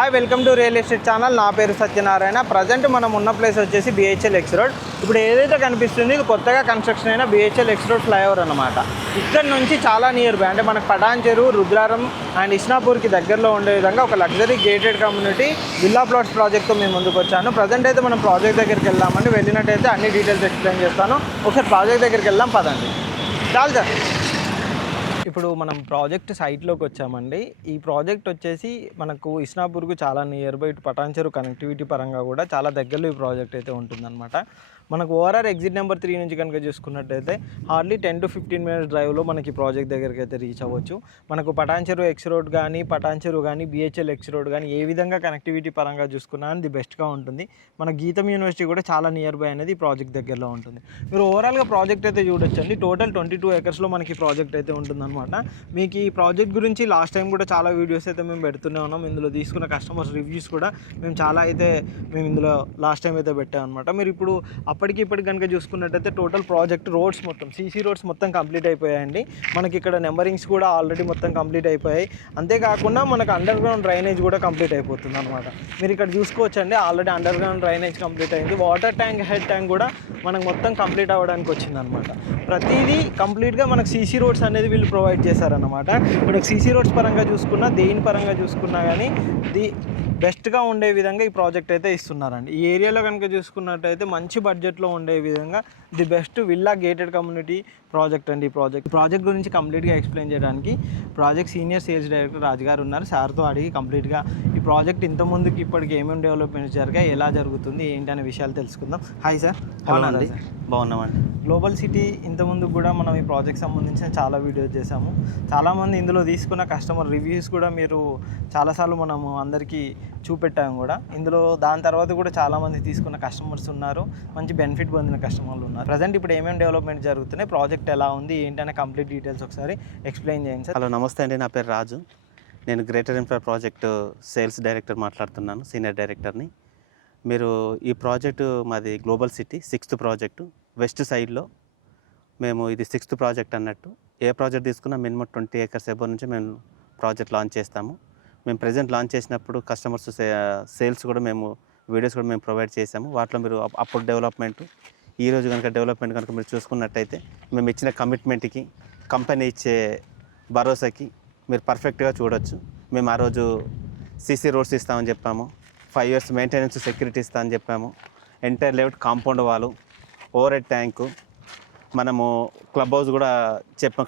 Hi welcome to real estate channel. నా పేరు Satyanarayana. Present మనం ఉన్న ప్లేస్ వచ్చేసి బిహెచ్ఎల్ ఎక్స్ రోడ్. ఇప్పుడు ఏదైతే కనిపిస్తుంది ఇది కొత్తగా కన్స్ట్రక్షన్ అయిన బిహెచ్ఎల్ ఎక్స్ రోడ్ ఫ్లైఓవర్ అనమాట. ఇక్కడ నుంచి చాలా నియర్ బై అంటే మనకు పటాన్ చెరువు, రుద్రారం అండ్ ఇస్నాపూర్కి దగ్గరలో ఉండే విధంగా ఒక luxury gated community villa plots ప్రాజెక్ట్తో మేము ముందుకు వచ్చాను. ప్రజెంట్ అయితే మనం ప్రాజెక్ట్ దగ్గరికి వెళ్దామండి. వెళ్ళినట్టయితే అన్ని డీటెయిల్స్ ఎక్స్ప్లెయిన్ చేస్తాను. ఒకసారి ప్రాజెక్ట్ దగ్గరికి వెళ్దాం పదండి. చాలు సార్. ఇప్పుడు మనం ప్రాజెక్ట్ సైట్లోకి వచ్చామండి. ఈ ప్రాజెక్ట్ వచ్చేసి మనకు ఇస్నాపూర్కు చాలా నియర్ బై, ఇటు పటాన్ చెరువు కనెక్టివిటీ పరంగా కూడా చాలా దగ్గరలో ఈ ప్రాజెక్ట్ అయితే ఉంటుందన్నమాట. మనకు ఓఆర్ఆర్ ఎగ్జిట్ నెంబర్ 3 నుంచి కనుక చూసుకున్నట్టయితే హార్డ్లీ 10 to 15 మినిట్స్ డ్రైవ్లో మనకి ప్రాజెక్ట్ దగ్గరికి అయితే రీచ్ అవ్వచ్చు. మనకు పటాన్ చెరువు ఎక్స్ రోడ్ కానీ, పటాన్ చెరువు కానీ, బిహెచ్ఎల్ ఎక్స్ రోడ్ కానీ ఏ విధంగా కనెక్టివిటీ పరంగా చూసుకున్నా అది బెస్ట్గా ఉంటుంది. మన గీతం యూనివర్సిటీ కూడా చాలా నియర్ బై అనేది ఈ ప్రాజెక్ట్ దగ్గరలో ఉంటుంది. మీరు ఓవరాల్గా ప్రాజెక్ట్ అయితే చూడొచ్చండి. టోటల్ 22 acres మనకి ప్రాజెక్ట్ అయితే ఉంటుందన్నమాట. మీకు ఈ ప్రాజెక్ట్ గురించి లాస్ట్ టైం కూడా చాలా వీడియోస్ అయితే మేము పెడుతూనే ఉన్నాం. ఇందులో తీసుకున్న కస్టమర్స్ రివ్యూస్ కూడా మేము ఇందులో లాస్ట్ టైం అయితే పెట్టాం అనమాట. మీరు ఇప్పుడు అప్పటికి ఇప్పటికి కనుక చూసుకున్నట్టయితే టోటల్ ప్రాజెక్ట్ రోడ్స్ మొత్తం సీసీ రోడ్స్ మొత్తం కంప్లీట్ అయిపోయాయండి. మనకి ఇక్కడ నెంబరింగ్స్ కూడా ఆల్రెడీ మొత్తం కంప్లీట్ అయిపోయాయి. అంతేకాకుండా మనకు అండర్ గ్రౌండ్ డ్రైనేజ్ కూడా కంప్లీట్ అయిపోతుంది అనమాట. మీరు ఇక్కడ చూసుకోవచ్చండి, already under ground drainage complete అయింది. వాటర్ ట్యాంక్, హెడ్ ట్యాంక్ కూడా మనకు మొత్తం కంప్లీట్ అవ్వడానికి వచ్చింది అనమాట. ప్రతిదీ కంప్లీట్గా మనకు సీసీ రోడ్స్ అనేది వీళ్ళు ప్రొవైడ్ చేశారనమాట. ఇప్పుడు సీసీ రోడ్స్ పరంగా చూసుకున్నా, దేని పరంగా చూసుకున్నా కానీ బెస్ట్గా ఉండే విధంగా ఈ ప్రాజెక్ట్ అయితే ఇస్తున్నారండి. ఈ ఏరియాలో కనుక చూసుకున్నట్టయితే మంచి బడ్జెట్లో ఉండే విధంగా the best villa gated community project అండి. ఈ ప్రాజెక్ట్ గురించి కంప్లీట్గా ఎక్స్ప్లెయిన్ చేయడానికి ప్రాజెక్ట్ సీనియర్ సేల్స్ డైరెక్టర్ రాజు గారు ఉన్నారు. సార్తో అడిగి కంప్లీట్గా ఈ ప్రాజెక్ట్ ఇంతకుముందుకి ఇప్పటికి ఏమేమి డెవలప్మెంట్స్ జరిగాయి, ఎలా జరుగుతుంది, ఏంటి అనే విషయాలు తెలుసుకుందాం. Hi sir. బాగున్నాండి. బాగున్నామండి. గ్లోబల్ సిటీ ఇంతకుముందు కూడా మనం ఈ ప్రాజెక్ట్ సంబంధించిన చాలా వీడియోస్ చేసాము. చాలామంది ఇందులో తీసుకున్న కస్టమర్ రివ్యూస్ కూడా మీరు చాలాసార్లు మనము అందరికీ చూపెట్టాము కూడా. ఇందులో దాని తర్వాత కూడా చాలామంది తీసుకున్న కస్టమర్స్ ఉన్నారు, మంచి బెనిఫిట్ పొందిన కస్టమర్లు ఉన్నారు. ప్రజెంట్ ఇప్పుడు ఏమేమి డెవలప్మెంట్ జరుగుతున్నాయి, ప్రాజెక్ట్ ఎలా ఉంది, ఏంటనే కంప్లీట్ డీటెయిల్స్ ఒకసారి ఎక్స్ప్లెయిన్ చేయండి సార్. హలో, నమస్తే అండి. నా పేరు రాజు. నేను greater infra project sales director మాట్లాడుతున్నాను, సీనియర్ డైరెక్టర్ని. మీరు ఈ ప్రాజెక్టు మాది global city 6th project, west సైడ్లో. మేము ఇది 6th ప్రాజెక్ట్ అన్నట్టు. ఏ ప్రాజెక్ట్ తీసుకున్నా మినిమం 20 acres ఎబో నుంచి మేము ప్రాజెక్ట్ లాంచ్ చేస్తాము. మేము ప్రెజెంట్ లాంచ్ చేసినప్పుడు కస్టమర్స్ సేల్స్ కూడా మేము వీడియోస్ కూడా మేము ప్రొవైడ్ చేసాము. వాటిలో మీరు అప్పుడు డెవలప్మెంట్, ఈరోజు కనుక డెవలప్మెంట్ కనుక మీరు చూసుకున్నట్టయితే మేము ఇచ్చిన కమిట్మెంట్కి, కంపెనీ ఇచ్చే భరోసాకి మీరు పర్ఫెక్ట్గా చూడొచ్చు. మేము ఆ రోజు సీసీ రోడ్స్ ఇస్తామని చెప్పాము, 5 years మెయింటెనెన్స్ సెక్యూరిటీ ఇస్తామని చెప్పాము, ఎంటైర్ లేఅవుట్ కాంపౌండ్ వాలు, ఓవర్ హెడ్ ట్యాంకు, మనము క్లబ్ హౌస్ కూడా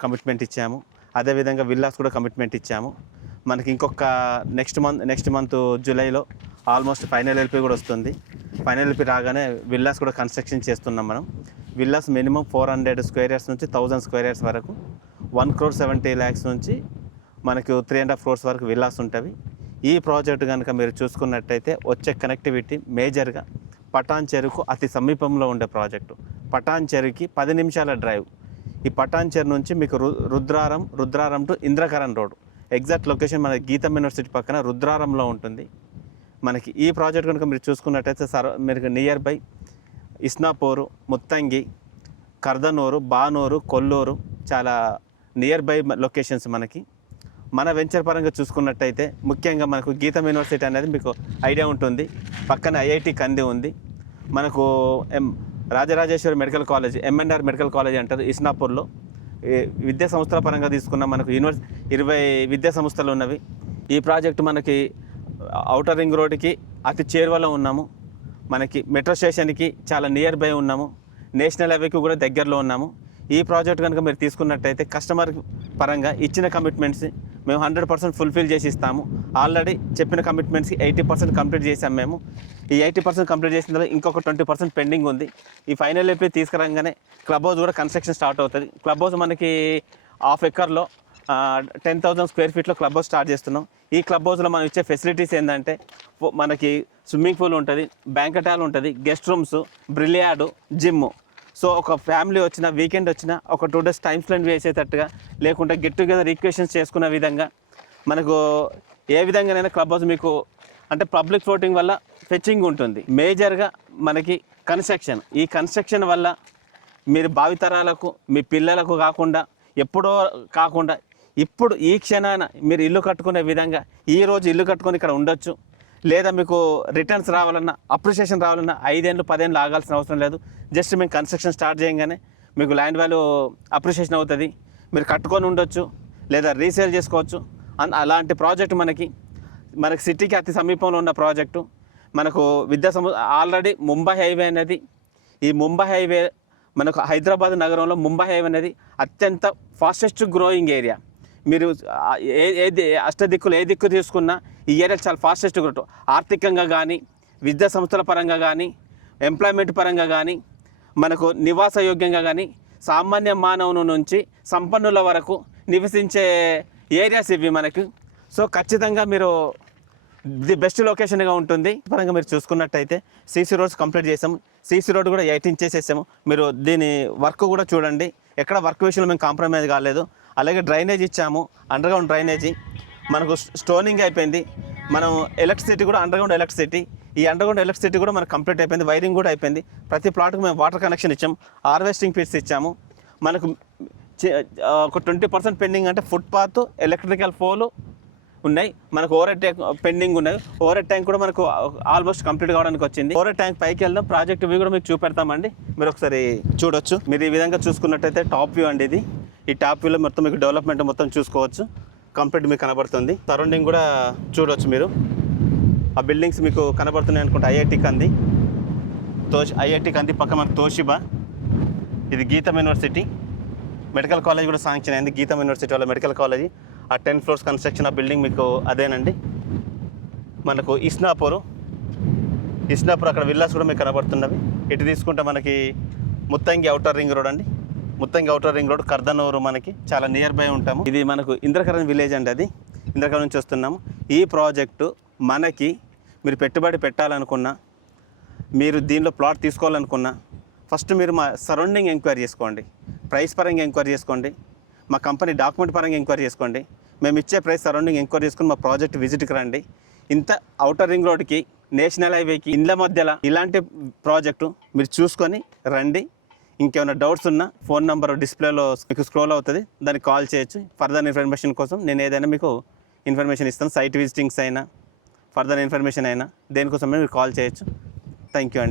కమిట్మెంట్ ఇచ్చాము. అదేవిధంగా విల్లాస్ కూడా కమిట్మెంట్ ఇచ్చాము. మనకి ఇంకొక నెక్స్ట్ మంత్ జూలైలో ఆల్మోస్ట్ ఫైనల్ ఎల్పీ కూడా వస్తుంది. ఫైనల్ ఎల్పీ రాగానే విల్లాస్ కూడా కన్స్ట్రక్షన్ చేస్తున్నాం మనం. విల్లాస్ మినిమం 400 square yards నుంచి 1000 square yards వరకు, 1,70 lakhs నుంచి మనకు 3.5 crores వరకు విల్లాస్ ఉంటాయి. ఈ ప్రాజెక్ట్ కనుక మీరు చూసుకున్నట్టయితే వచ్చే కనెక్టివిటీ మేజర్గా పటాన్ చెరువుకు అతి సమీపంలో ఉండే ప్రాజెక్టు. పటాన్ చెరువుకి 10 నిమిషాల డ్రైవ్. ఈ పటాన్ చెరువు నుంచి మీకు Rudraram to Indrakaran road, exact location మన గీతం యూనివర్సిటీ పక్కన రుద్రారంలో ఉంటుంది. మనకి ఈ ప్రాజెక్ట్ కనుక మీరు చూసుకున్నట్టయితే మీరు నియర్ బై ఇస్నాపూరు, ముత్తంగి, కర్దనూరు, బానూరు, కొల్లూరు చాలా నియర్ బై లొకేషన్స్ మనకి. మన వెంచర్ పరంగా చూసుకున్నట్టయితే ముఖ్యంగా మనకు గీతం యూనివర్సిటీ అనేది మీకు ఐడియా ఉంటుంది. పక్కన ఐఐటి కంది ఉంది. మనకు Rajarajeshwari medical college, MNR medical college అంటారు ఇస్నాపూర్లో. విద్యా సంస్థల పరంగా తీసుకున్న మనకు 20 విద్యా సంస్థలు ఉన్నవి. ఈ ప్రాజెక్టు మనకి ఔటర్ రింగ్ రోడ్డుకి అతి చేరువలో ఉన్నాము. మనకి మెట్రో స్టేషన్కి చాలా నియర్ బై ఉన్నాము. నేషనల్ హైవేకి కూడా దగ్గరలో ఉన్నాము. ఈ ప్రాజెక్ట్ కనుక మీరు తీసుకున్నట్టయితే కస్టమర్ పరంగా ఇచ్చిన కమిట్మెంట్స్ మేము 100% ఫుల్ఫిల్ చేసి ఇస్తాము. ఆల్రెడీ చెప్పిన కమిట్మెంట్స్కి 80% కంప్లీట్ చేసాం మేము. ఈ 80% కంప్లీట్ చేసిన తర్వాత ఇంకొక 20% పెండింగ్ ఉంది. ఈ ఫైనల్ అయిపోయి తీసుకురాగానే క్లబ్ హౌస్ కూడా కన్స్ట్రక్షన్ స్టార్ట్ అవుతుంది. క్లబ్ హౌస్ మనకి 1/2 acre 10,000 square feet club house start చేస్తున్నాం. ఈ క్లబ్ హౌస్లో మనం ఇచ్చే ఫెసిలిటీస్ ఏంటంటే మనకి స్విమ్మింగ్ పూల్ ఉంటుంది, బ్యాంకెట్ హాల్ ఉంటుంది, గెస్ట్ రూమ్స్, బ్రిలియార్డ్, జిమ్. సో ఒక ఫ్యామిలీ వచ్చిన, వీకెండ్ వచ్చినా ఒక 2 days టైం స్పెండ్ చేసేటట్టుగా, లేకుంటే గెట్ టుగెదర్ ఈక్వేషన్స్ చేసుకునే విధంగా మనకు ఏ విధంగానైనా క్లబ్ హౌస్ మీకు అంటే పబ్లిక్ ఫ్లోటింగ్ వల్ల ఫెచ్చింగ్ ఉంటుంది. మేజర్గా మనకి కన్స్ట్రక్షన్, ఈ కన్స్ట్రక్షన్ వల్ల మీరు భావితరాలకు, మీ పిల్లలకు కాకుండా, ఎప్పుడో కాకుండా ఇప్పుడు ఈ క్షణాన మీరు ఇల్లు కట్టుకునే విధంగా ఈరోజు ఇల్లు కట్టుకొని ఇక్కడ ఉండొచ్చు. లేదా మీకు రిటర్న్స్ రావాలన్నా అప్రిషియేషన్ రావాలన్నా 5 ఏళ్ళు 10 ఏళ్ళు ఆగాల్సిన అవసరం లేదు. జస్ట్ మేము కన్స్ట్రక్షన్ స్టార్ట్ చేయగానే మీకు ల్యాండ్ వాల్యూ అప్రిషియేషన్ అవుతుంది, మీరు కట్టుకొని ఉండొచ్చు లేదా రీసేల్ చేసుకోవచ్చు. అలాంటి ప్రాజెక్ట్ మనకి సిటీకి అతి సమీపంలో ఉన్న ప్రాజెక్టు. మనకు ఆల్రెడీ ముంబై హైవే అనేది, ఈ ముంబై హైవే మనకు హైదరాబాద్ నగరంలో ముంబై హైవే అనేది అత్యంత ఫాస్టెస్ట్ గ్రోయింగ్ ఏరియా. మీరు అష్టదిక్కులు ఏ దిక్కు తీసుకున్నా ఈ ఏరియా చాలా ఫాస్టెస్ట్ గ్రోత్. ఆర్థికంగా కానీ, విద్యా సంస్థల పరంగా కానీ, ఎంప్లాయ్మెంట్ పరంగా కానీ, మనకు నివాసయోగ్యంగా కానీ, సామాన్య మానవుని నుంచి సంపన్నుల వరకు నివసించే ఏరియాస్ ఇవి మనకి. సో ఖచ్చితంగా మీరు ది బెస్ట్ లొకేషన్గా ఉంటుంది. పరంగా మీరు చూసుకున్నట్టయితే సీసీ రోడ్స్ కంప్లీట్ చేసాము. సీసీ రోడ్ కూడా 8 ఇంచెస్ వేసాము. మీరు దీని వర్క్ కూడా చూడండి, ఎక్కడ వర్క్ విషయంలో మేము కాంప్రమైజ్ కాలేదు. అలాగే డ్రైనేజ్ ఇచ్చాము, అండర్గ్రౌండ్ డ్రైనేజీ. మనకు స్టోనింగ్ అయిపోయింది. మనం ఎలక్ట్రిసిటీ కూడా అండర్గ్రౌండ్ ఎలక్ట్రిసిటీ, ఈ అండర్గ్రౌండ్ ఎలక్ట్రిసిటీ కూడా మనకు కంప్లీట్ అయిపోయింది. వైరింగ్ కూడా అయిపోయింది. ప్రతి ప్లాట్కు మేము వాటర్ కనెక్షన్ ఇచ్చాము, హార్వెస్టింగ్ పిట్స్ ఇచ్చాము. మనకు ఒక 20% పెండింగ్ అంటే ఫుట్పాత్, ఎలక్ట్రికల్ పోలు ఉన్నాయి. మనకు ఓవర్ ట్యాంక్ పెండింగ్ ఉన్నాయి. ఓవర్ ట్యాంక్ కూడా మనకు ఆల్మోస్ట్ కంప్లీట్ కావడానికి వచ్చింది. ఓవర్ ట్యాంక్ పైకి వెళ్దాం, ప్రాజెక్ట్ వ్యూ కూడా మీకు చూపెడతామండి. మీరు ఒకసారి చూడొచ్చు. మీరు ఈ విధంగా చూసుకున్నట్టయితే టాప్ వ్యూ అండి ఇది. ఈ టాప్ వ్యూలో మొత్తం మీకు డెవలప్మెంట్ మొత్తం చూసుకోవచ్చు, కంప్లీట్ మీకు కనబడుతుంది. సరౌండింగ్ కూడా చూడవచ్చు మీరు. ఆ బిల్డింగ్స్ మీకు కనబడుతున్నాయి అనుకుంటే ఐఐటి కంది, ఐఐటి కంది పక్క మనకు తోషిబా, ఇది గీతం యూనివర్సిటీ మెడికల్ కాలేజ్ కూడా శాంక్షన్ అయింది. గీతం యూనివర్సిటీ వాళ్ళ మెడికల్ కాలేజీ. ఆ 10 floors కన్స్ట్రక్షన్ ఆ బిల్డింగ్ మీకు అదేనండి. మనకు ఇస్నాపూర్ అక్కడ విల్లాస్ కూడా మీకు కనబడుతున్నవి. ఇటు తీసుకుంటే మనకి ముత్తంగి అవుటర్ రింగ్ రోడ్ అండి. Muthangi outer ring road Kardanur మనకి చాలా నియర్ బై ఉంటాము. ఇది మనకు ఇంద్రకరణ్ విలేజ్ అండి. అది ఇంద్రకరణ్ నుంచి వస్తున్నాము. ఈ ప్రాజెక్టు మనకి మీరు పెట్టుబడి పెట్టాలనుకున్నా, మీరు దీనిలో ప్లాట్ తీసుకోవాలనుకున్నా, ఫస్ట్ మీరు మా సరౌండింగ్ ఎంక్వైరీ చేసుకోండి, ప్రైస్ పరంగా ఎంక్వైరీ చేసుకోండి, మా కంపెనీ డాక్యుమెంట్ పరంగా ఎంక్వైరీ చేసుకోండి. మేము ఇచ్చే ప్రైస్ సరౌండింగ్ ఎంక్వైరీ చేసుకుని మా ప్రాజెక్ట్ విజిట్కి రండి. ఇంత అవుటర్ రింగ్ రోడ్కి, నేషనల్ హైవేకి, ఇండ్ల మధ్యలో ఇలాంటి ప్రాజెక్టు మీరు చూసుకొని రండి. ఇంకేమైనా డౌట్స్ ఉన్నా ఫోన్ నెంబర్ డిస్ప్లేలో మీకు స్క్రోల్ అవుతుంది, దానికి కాల్ చేయొచ్చు. ఫర్దర్ ఇన్ఫర్మేషన్ కోసం నేను ఏదైనా మీకు ఇన్ఫర్మేషన్ ఇస్తాను. సైట్ విజిటింగ్స్ అయినా, ఫర్దర్ ఇన్ఫర్మేషన్ అయినా, దేనికోసం మీరు కాల్ చేయొచ్చు. థ్యాంక్ యూ అండి.